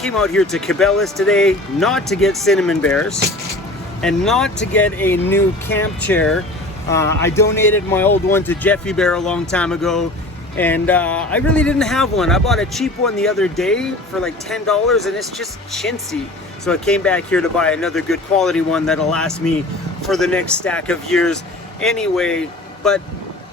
Came out here to Cabela's today not to get cinnamon bears and not to get a new camp chair. I donated my old one to Jeffy Bear a long time ago, and I really didn't have one. I bought a cheap one the other day for like $10 and it's just chintzy. So I came back here to buy another good quality one that'll last me for the next stack of years anyway. But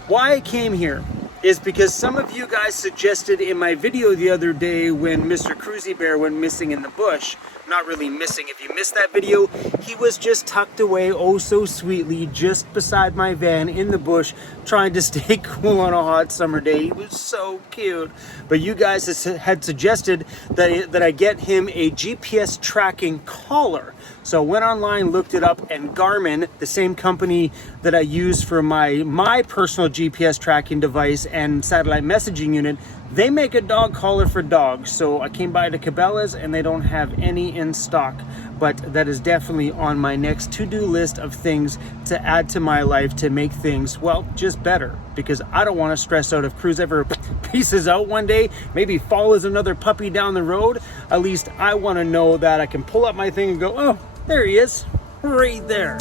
why I came here is because some of you guys suggested in my video the other day when Mr. Cruzy Bear went missing in the bush, not really missing, if you missed that video, he was just tucked away oh so sweetly just beside my van in the bush trying to stay cool on a hot summer day. He was so cute. But you guys had suggested that I get him a GPS tracking collar. So I went online, looked it up, and Garmin, the same company that I use for my personal GPS tracking device and satellite messaging unit, they make a dog collar for dogs. So I came by to Cabela's and they don't have any in stock, but that is definitely on my next to-do list of things to add to my life to make things, well, just better, because I don't want to stress out if Cruz ever pieces out one day, maybe follows another puppy down the road. At least I want to know that I can pull up my thing and go, oh, there he is, right there.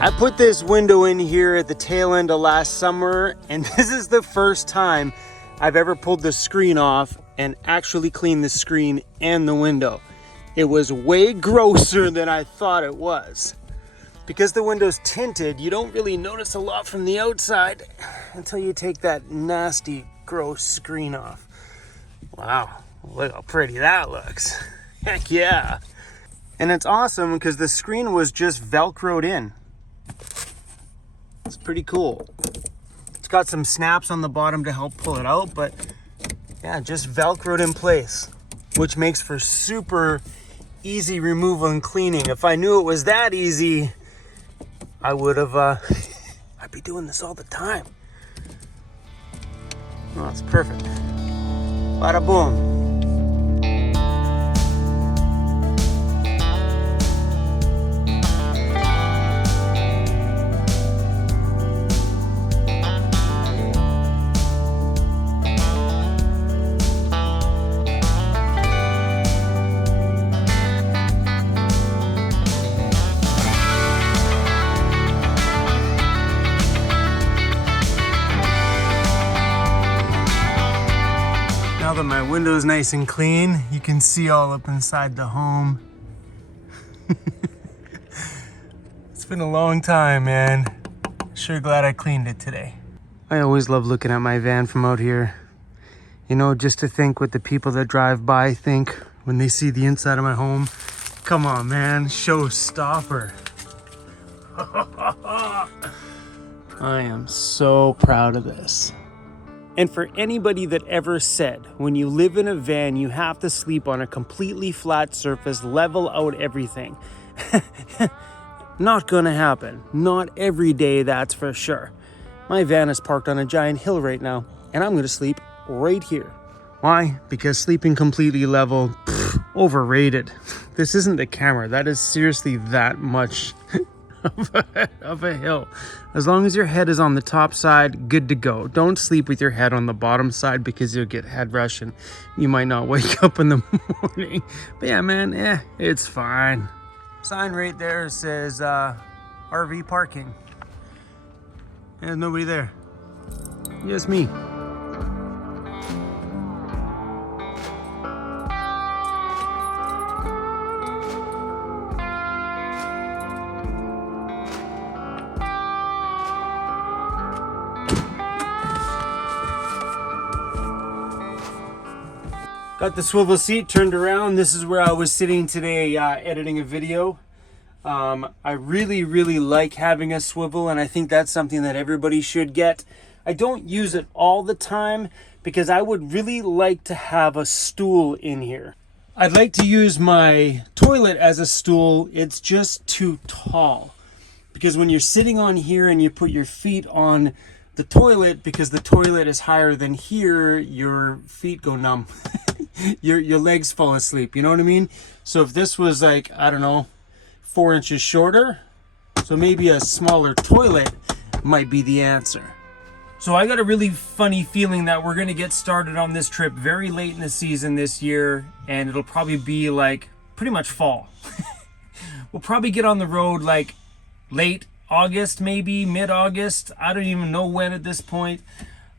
I put this window in here at the tail end of last summer, and this is the first time I've ever pulled the screen off and actually cleaned the screen and the window. It was way grosser than I thought it was. Because the window's tinted, you don't really notice a lot from the outside until you take that nasty, gross screen off. Wow, look how pretty that looks. Heck yeah. And it's awesome because the screen was just Velcroed in. It's pretty cool. It's got some snaps on the bottom to help pull it out, but yeah, just Velcroed in place, which makes for super easy removal and cleaning. If I knew it was that easy, I would have, I'd be doing this all the time. Oh, that's perfect. Bada boom. Now that my window's nice and clean, you can see all up inside the home. It's been a long time, man. Sure glad I cleaned it today. I always love looking at my van from out here. You know, just to think what the people that drive by think when they see the inside of my home. Come on, man, showstopper. I am so proud of this. And for anybody that ever said, when you live in a van, you have to sleep on a completely flat surface, level out everything. Not gonna happen. Not every day, that's for sure. My van is parked on a giant hill right now, and I'm gonna sleep right here. Why? Because sleeping completely level, overrated. This isn't the camera. That is seriously that much of a hill. As long as your head is on the top side, good to go. Don't sleep with your head on the bottom side because you'll get head rush and you might not wake up in the morning. But yeah, man, it's fine. Sign right there says RV parking. There's nobody there. Just me. Got the swivel seat turned around. This is where I was sitting today editing a video. I really like having a swivel, and I think that's something that everybody should get. I don't use it all the time because I would really like to have a stool in here. I'd like to use my toilet as a stool. It's just too tall because when you're sitting on here and you put your feet on the toilet, because the toilet is higher than here, your feet go numb. your legs fall asleep, you know what I mean? So if this was like, I don't know, 4 inches shorter, so maybe a smaller toilet might be the answer. So I got a really funny feeling that we're gonna get started on this trip very late in the season this year, and it'll probably be like pretty much fall. We'll probably get on the road like late August, maybe mid-August. I don't even know when at this point.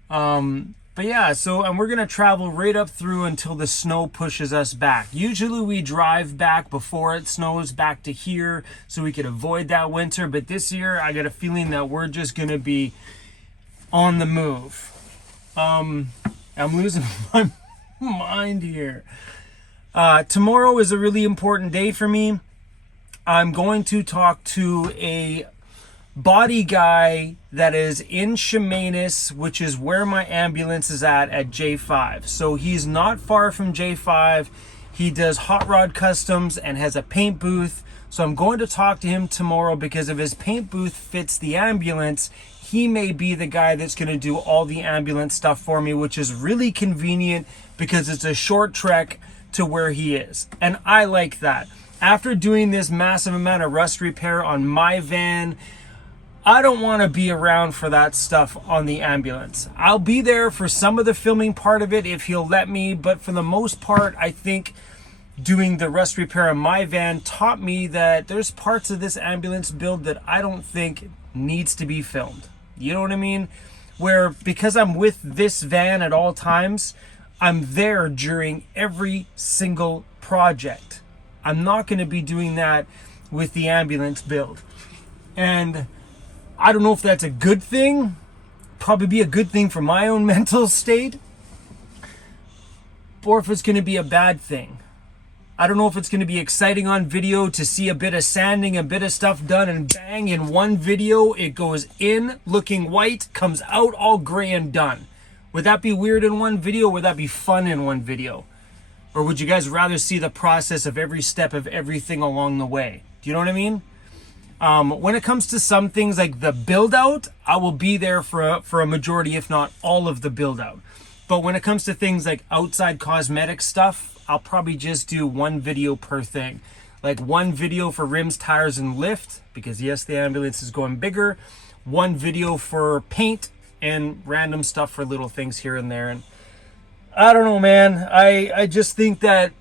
But yeah, and we're gonna travel right up through until the snow pushes us back. Usually we drive back before it snows back to here so we could avoid that winter. But this year I got a feeling that we're just gonna be on the move. I'm losing my mind here. Tomorrow is a really important day for me. I'm going to talk to a body guy that is in Chemainus, which is where my ambulance is at J5. So he's not far from J5. He does hot rod customs and has a paint booth. So I'm going to talk to him tomorrow, because if his paint booth fits the ambulance, he may be the guy that's going to do all the ambulance stuff for me, which is really convenient because it's a short trek to where he is. And I like that. After doing this massive amount of rust repair on my van, I don't want to be around for that stuff on the ambulance. I'll be there for some of the filming part of it if he'll let me, but for the most part, I think doing the rust repair on my van taught me that there's parts of this ambulance build that I don't think needs to be filmed. You know what I mean? Where because I'm with this van at all times, I'm there during every single project. I'm not going to be doing that with the ambulance build. And I don't know if that's a good thing. Probably be a good thing for my own mental state. Or if it's going to be a bad thing. I don't know if it's going to be exciting on video to see a bit of sanding, a bit of stuff done, and bang, in one video, it goes in looking white, comes out all gray and done. Would that be weird in one video? Or would that be fun in one video? Or would you guys rather see the process of every step of everything along the way? Do you know what I mean? When it comes to some things like the build out, I will be there for a majority, if not all of the build out. But when it comes to things like outside cosmetic stuff, I'll probably just do one video per thing. Like one video for rims, tires, and lift, because yes, the ambulance is going bigger. One video for paint and random stuff for little things here and there. And I don't know, man. I just think that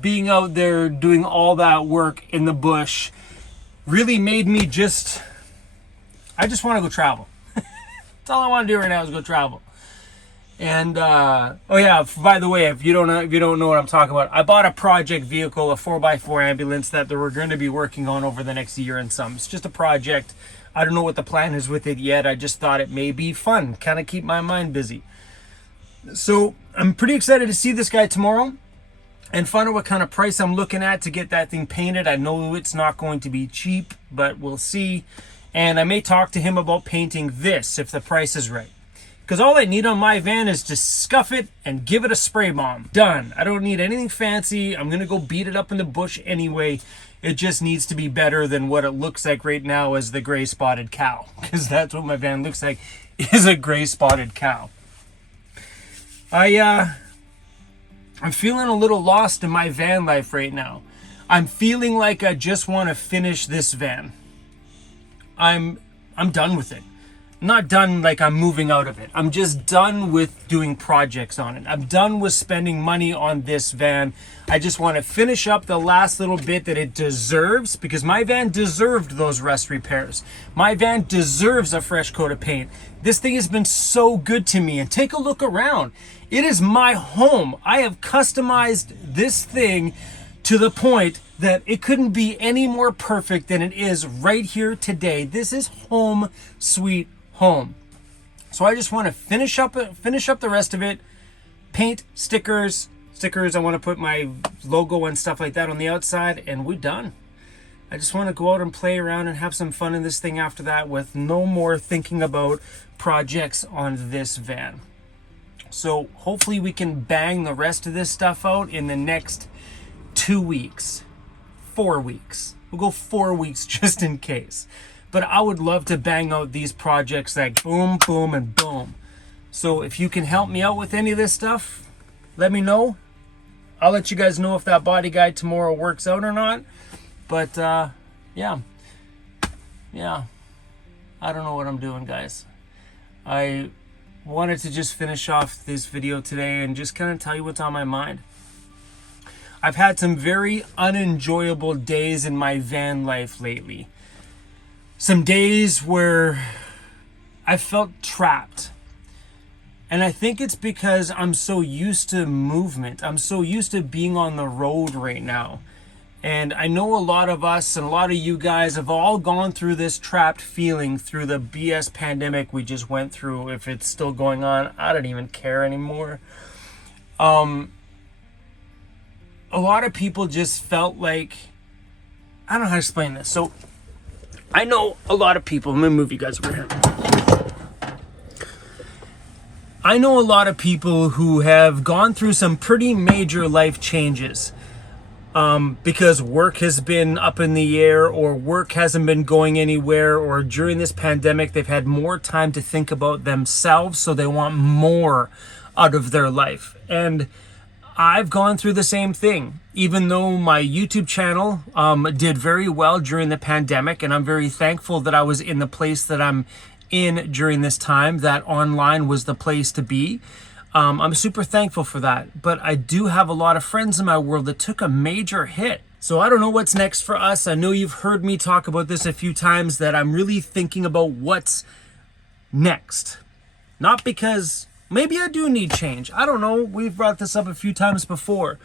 being out there doing all that work in the bush really made me I just want to go travel. That's all I want to do right now is go travel. And oh yeah, by the way, if you don't know what I'm talking about, I bought a project vehicle, a 4x4 ambulance that we're going to be working on over the next year and some. It's just a project. I don't know what the plan is with it yet. I just thought it may be fun, kind of keep my mind busy. So I'm pretty excited to see this guy tomorrow and find out what kind of price I'm looking at to get that thing painted. I know it's not going to be cheap, but we'll see. And I may talk to him about painting this if the price is right. Because all I need on my van is to scuff it and give it a spray bomb. Done. I don't need anything fancy. I'm going to go beat it up in the bush anyway. It just needs to be better than what it looks like right now as the gray spotted cow. Because that's what my van looks like, is a gray spotted cow. I'm feeling a little lost in my van life right now. I'm feeling like I just want to finish this van. I'm done with it. I'm not done like I'm moving out of it. I'm just done with doing projects on it. I'm done with spending money on this van. I just want to finish up the last little bit that it deserves, because my van deserved those rust repairs. My van deserves a fresh coat of paint. This thing has been so good to me, and take a look around. It is my home. I have customized this thing to the point that it couldn't be any more perfect than it is right here today. This is home sweet home. So I just want to finish up the rest of it. Paint, stickers. I want to put my logo and stuff like that on the outside, and we're done. I just want to go out and play around and have some fun in this thing after that, with no more thinking about projects on this van. So hopefully we can bang the rest of this stuff out in the next 2 weeks, 4 weeks. We'll go 4 weeks just in case. but I would love to bang out these projects like boom, boom, and boom. So if you can help me out with any of this stuff, let me know. I'll let you guys know if that body guide tomorrow works out or not. But yeah, I don't know what I'm doing, guys. I wanted to just finish off this video today and just kind of tell you what's on my mind. I've had some very unenjoyable days in my van life lately. Some days where I felt trapped. And I think it's because I'm so used to movement. I'm so used to being on the road right now. And I know a lot of us and a lot of you guys have all gone through this trapped feeling through the BS pandemic we just went through. If it's still going on, I don't even care anymore. A lot of people just felt like, I don't know how to explain this. So I know a lot of people, I'm gonna move you guys over here. I know a lot of people who have gone through some pretty major life changes. Because work has been up in the air, or work hasn't been going anywhere, or during this pandemic they've had more time to think about themselves, so they want more out of their life. And I've gone through the same thing. Even though my YouTube channel did very well during the pandemic, and I'm very thankful that I was in the place that I'm in during this time, that online was the place to be. I'm super thankful for that, but I do have a lot of friends in my world that took a major hit. So I don't know what's next for us. I know you've heard me talk about this a few times, that I'm really thinking about what's next. Not because maybe I do need change. I don't know. We've brought this up a few times before,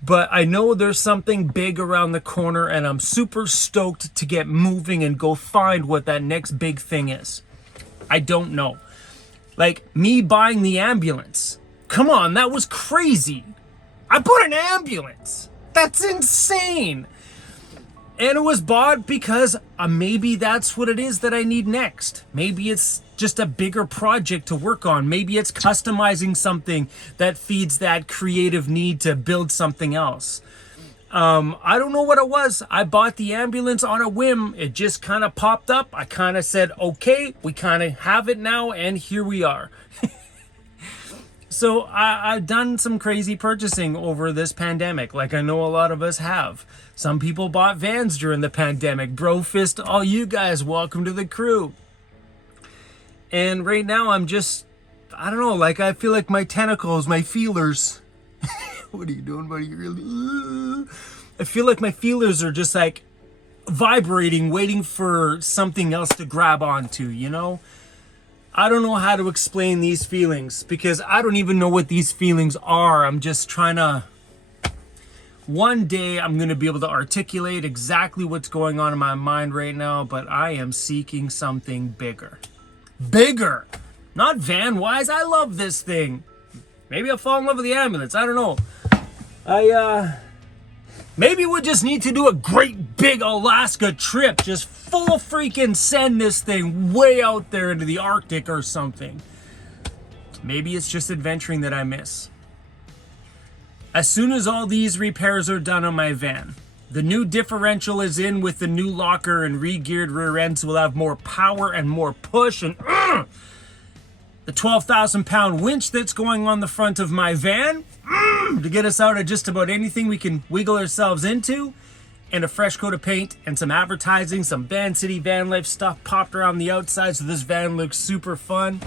but I know there's something big around the corner, and I'm super stoked to get moving and go find what that next big thing is. I don't know. Like me buying the ambulance. Come on, that was crazy. I bought an ambulance. That's insane. And it was bought because maybe that's what it is that I need next. Maybe it's just a bigger project to work on. Maybe it's customizing something that feeds that creative need to build something else. I don't know what it was. I bought the ambulance on a whim. It just kind of popped up. I kind of said, okay, we kind of have it now, and here we are. So I've done some crazy purchasing over this pandemic, like I know a lot of us have. Some people bought vans during the pandemic. Bro fist, all you guys, welcome to the crew. And right now I'm just, I don't know, like I feel like my tentacles, my feelers. What are you doing, buddy? You really? I feel like my feelers are just like vibrating, waiting for something else to grab onto, you know? I don't know how to explain these feelings, because I don't even know what these feelings are. I'm just trying to... One day I'm going to be able to articulate exactly what's going on in my mind right now, but I am seeking something bigger. Bigger! Not van-wise. I love this thing. Maybe I'll fall in love with the ambulance. I don't know. Maybe we just need to do a great big Alaska trip. Just full freaking send this thing way out there into the Arctic or something. Maybe it's just adventuring that I miss. As soon as all these repairs are done on my van, the new differential is in with the new locker and re-geared rear ends will have more power and more push, and the 12,000 pound winch that's going on the front of my van to get us out of just about anything we can wiggle ourselves into, and a fresh coat of paint and some advertising, some Van City Van Life stuff popped around the outside so this van looks super fun.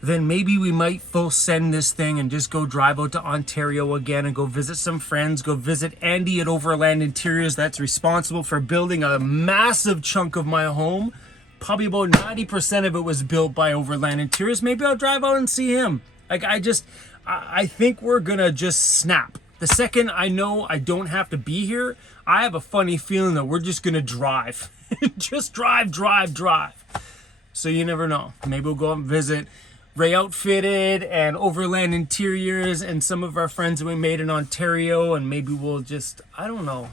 Then maybe we might full send this thing and just go drive out to Ontario again and go visit some friends, go visit Andy at Overland Interiors that's responsible for building a massive chunk of my home. Probably about 90% of it was built by Overland Interiors. Maybe I'll drive out and see him. Like I think we're gonna just snap. The second I know I don't have to be here, I have a funny feeling that we're just gonna drive. Just drive. So you never know. Maybe we'll go and visit Ray Outfitted and Overland Interiors and some of our friends that we made in Ontario, and maybe we'll just, I don't know.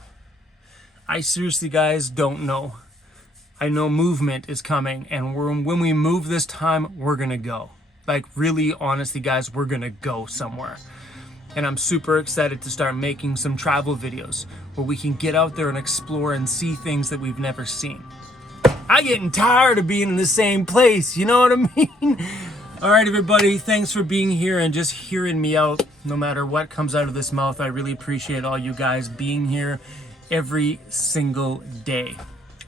I seriously, guys, don't know. I know movement is coming, and when we move this time, we're gonna go. Like, really, honestly, guys, we're gonna go somewhere. And I'm super excited to start making some travel videos where we can get out there and explore and see things that we've never seen. I'm getting tired of being in the same place, you know what I mean? All right, everybody, thanks for being here and just hearing me out no matter what comes out of this mouth. I really appreciate all you guys being here every single day.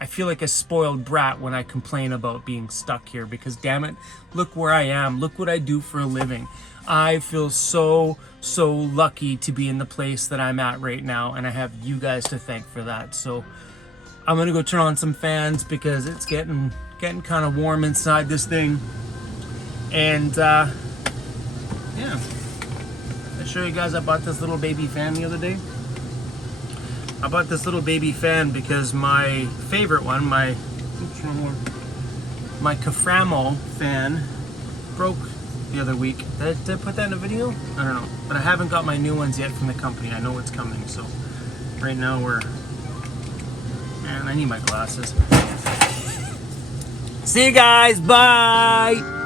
I feel like a spoiled brat when I complain about being stuck here because, damn it, look where I am. Look what I do for a living. I feel so lucky to be in the place that I'm at right now, and I have you guys to thank for that. So I'm gonna go turn on some fans because it's getting kind of warm inside this thing. And yeah, I show you guys I bought this little baby fan the other day. I bought this little baby fan because my favorite one, my Caframo fan, broke the other week. Did I put that in a video? I don't know. But I haven't got my new ones yet from the company. I know it's coming. So right now man, I need my glasses. See you guys. Bye.